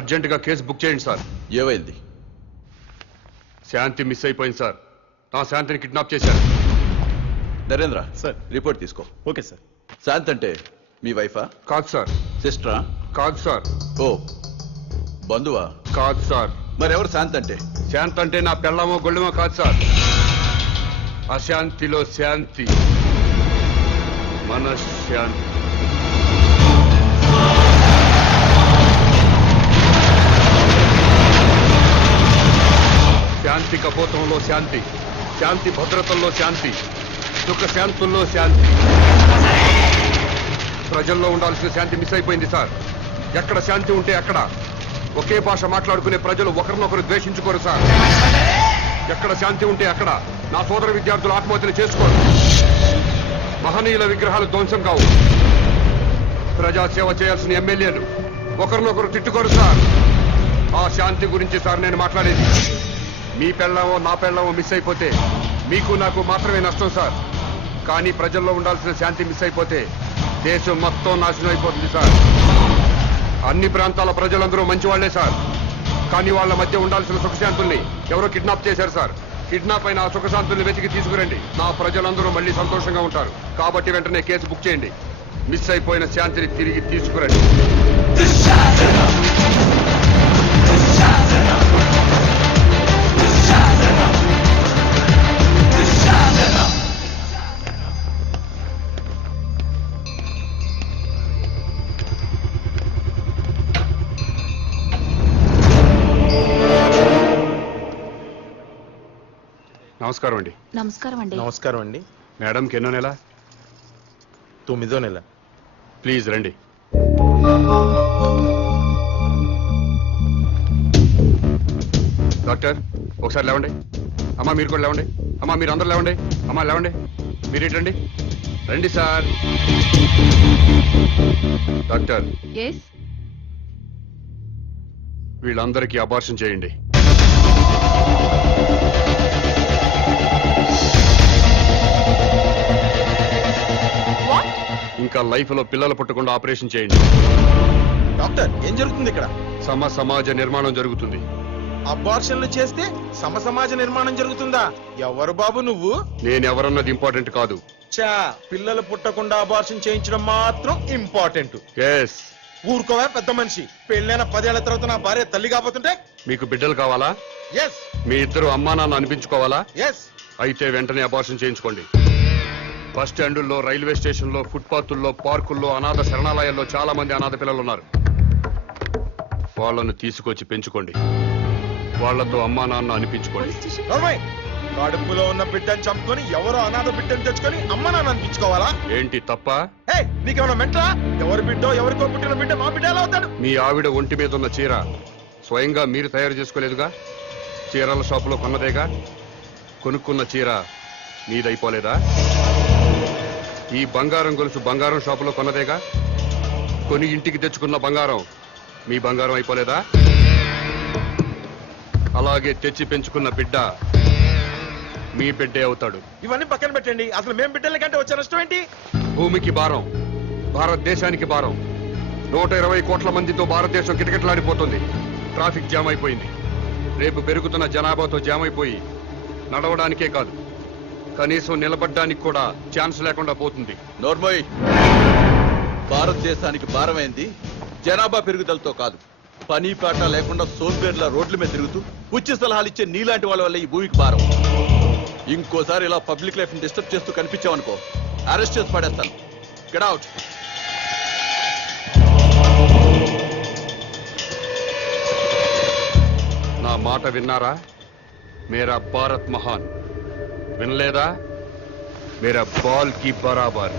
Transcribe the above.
అర్జెంటుగా case book చేయండి sir. ఏమైంది? శాంతి మిస్ అయిపోయింది సార్. నా శాంతిని కిడ్నాప్ చేశారు. నరేంద్ర సార్. రిపోర్ట్ తీసుకో. Okay sir. శాంత్ అంటే మీ వైఫా? కాదు సార్. సిస్టరా? కాదు సార్. ఓ బంధువా? కాదు సార్. మరెవరు శాంత్ అంటే? శాంతి అంటే నా పెళ్ళమో గొళ్ళమో కాదు సార్. అశాంతిలో శాంతి, మనశ్శాంతి. శాంతి కపోతంలో శాంతి, శాంతి భద్రతల్లో శాంతి, సుఖ శాంతుల్లో శాంతి. ప్రజల్లో ఉండాల్సిన శాంతి మిస్ అయిపోయింది సార్. ఎక్కడ శాంతి ఉంటే అక్కడ ఒకే భాష మాట్లాడుకునే ప్రజలు ఒకరినొకరు ద్వేషించుకోరు సార్. ఎక్కడ శాంతి ఉంటే అక్కడ నా సోదర విద్యార్థులు ఆత్మహత్యలు చేసుకోరు. మహనీయుల విగ్రహాలు ధ్వంసం కావు. ప్రజాసేవ చేయాల్సిన ఎమ్మెల్యేలు ఒకరినొకరు తిట్టుకోరు సార్. ఆ శాంతి గురించి సార్ నేను మాట్లాడేది. మీ పెళ్ళమో నా పెళ్ళమో మిస్ అయిపోతే మీకు నాకు మాత్రమే నష్టం సార్. కానీ ప్రజల్లో ఉండాల్సిన శాంతి మిస్ అయిపోతే దేశం మొత్తం నాశనం అయిపోతుంది సార్. అన్ని ప్రాంతాల ప్రజలందరూ మంచివాళ్లే సార్. కానీ వాళ్ళ మధ్య ఉండాల్సిన సుఖశాంతుల్ని ఎవరో కిడ్నాప్ చేశారు సార్. కిడ్నాప్ అయిన ఆ సుఖశాంతుల్ని వెతికి తీసుకురండి. నా ప్రజలందరూ మళ్ళీ సంతోషంగా ఉంటారు. కాబట్టి వెంటనే కేసు బుక్ చేయండి. మిస్ అయిపోయిన శాంతిని తిరిగి తీసుకురండి. నమస్కారం అండి. నమస్కారం అండి. నమస్కారం అండి. మేడంకి ఎన్నో నెల? 9వ నెల. ప్లీజ్ రండి. డాక్టర్ ఒకసారి లేవండి. అమ్మా మీరు కూడా లేవండి. అమ్మా మీరు అందరూ లేవండి. అమ్మా లేవండి. మీరేంటండి? రండి సార్. డాక్టర్ వీళ్ళందరికీ అబార్షన్ చేయండి. ఇంకా లైఫ్ లో పిల్లలు పుట్టకుండా ఆపరేషన్ చేయండి. డాక్టర్ ఏం జరుగుతుంది ఇక్కడ? సమాజ నిర్మాణం జరుగుతుంది. అబార్షన్లు చేస్తే సమాజ నిర్మాణం జరుగుతుందా? ఎవరు బాబు నువ్వు? నేనెవరన్నది ఇంపార్టెంట్ కాదు. చా పిల్లలు పుట్టకుండా అబార్షన్ చేయించడం మాత్రం ఇంపార్టెంట్. ఎస్. ఊరుకోవా పెద్ద మనిషి. పెళ్ళైన 10 ఏళ్ల తర్వాత నా భార్య తల్లి కాబోతుంటే? మీకు బిడ్డలు కావాలా? ఎస్. మీ ఇద్దరు అమ్మా నాన్న అనిపించుకోవాలా? ఎస్. అయితే వెంటనే అబార్షన్ చేయించుకోండి. బస్ స్టాండుల్లో, రైల్వే స్టేషన్లో, ఫుట్పాత్ల్లో, పార్కుల్లో, అనాథ శరణాలయాల్లో చాలా మంది అనాథ పిల్లలు ఉన్నారు. వాళ్ళను తీసుకొచ్చి పెంచుకోండి. వాళ్లతో అమ్మా నాన్న అనిపించుకోండి. కడుపులో ఉన్న బిడ్డను చంపుకొని ఎవరో అనాథ బిడ్డను తెచ్చుకొని అమ్మ నాన్న అనిపించుకోవాలా? ఏంటి తప్ప? నీకేమన్నా మెంటలా? ఎవరి బిడ్డో ఎవరికో పుట్టిన బిడ్డ మా బిడ్డ ఎలా అవుతాడు? మీ ఆవిడ ఒంటి మీద ఉన్న చీర స్వయంగా మీరు తయారు చేసుకోలేదుగా? చీరల షాపులో కొన్నదేగా? కొనుక్కున్న చీర మీదైపోలేదా? ఈ బంగారం గొలుసు బంగారం షాపులో కొన్నదేగా? కొని ఇంటికి తెచ్చుకున్న బంగారం మీ బంగారం అయిపోలేదా? అలాగే తెచ్చి పెంచుకున్న బిడ్డ మీ బిడ్డే అవుతాడు. ఇవన్నీ పక్కన పెట్టండి. అసలు మేం బిడ్డల కంటే వచ్చే నష్టం ఏంటి? భూమికి భారం, భారతదేశానికి భారం. 120 కోట్ల మందితో భారతదేశం కిటకిటలాడిపోతుంది. ట్రాఫిక్ జామ్ అయిపోయింది. రేపు పెరుగుతున్న జనాభాతో జామ్ అయిపోయి నడవడానికే కాదు, కనీసం నిలబడ్డానికి కూడా ఛాన్స్ లేకుండా పోతుంది. నోర్మోయ్, భారతదేశానికి భారమైంది జనాభా పెరుగుదలతో కాదు, పని పాట లేకుండా సోంబేర్ల రోడ్ల మీద తిరుగుతూ ఉచిత సలహాలు ఇచ్చే నీలాంటి వాళ్ళ వల్ల ఈ భూమికి భారం. ఇంకోసారి ఇలా పబ్లిక్ లైఫ్ ని డిస్టర్బ్ చేస్తూ కనిపించామనుకో, అరెస్ట్ చేసి పడేస్తాను. Get out. నా మాట విన్నారా? మేరా భారత్ మహాన్. వినలేదా? మేరా బాల్ కి బరాబర్.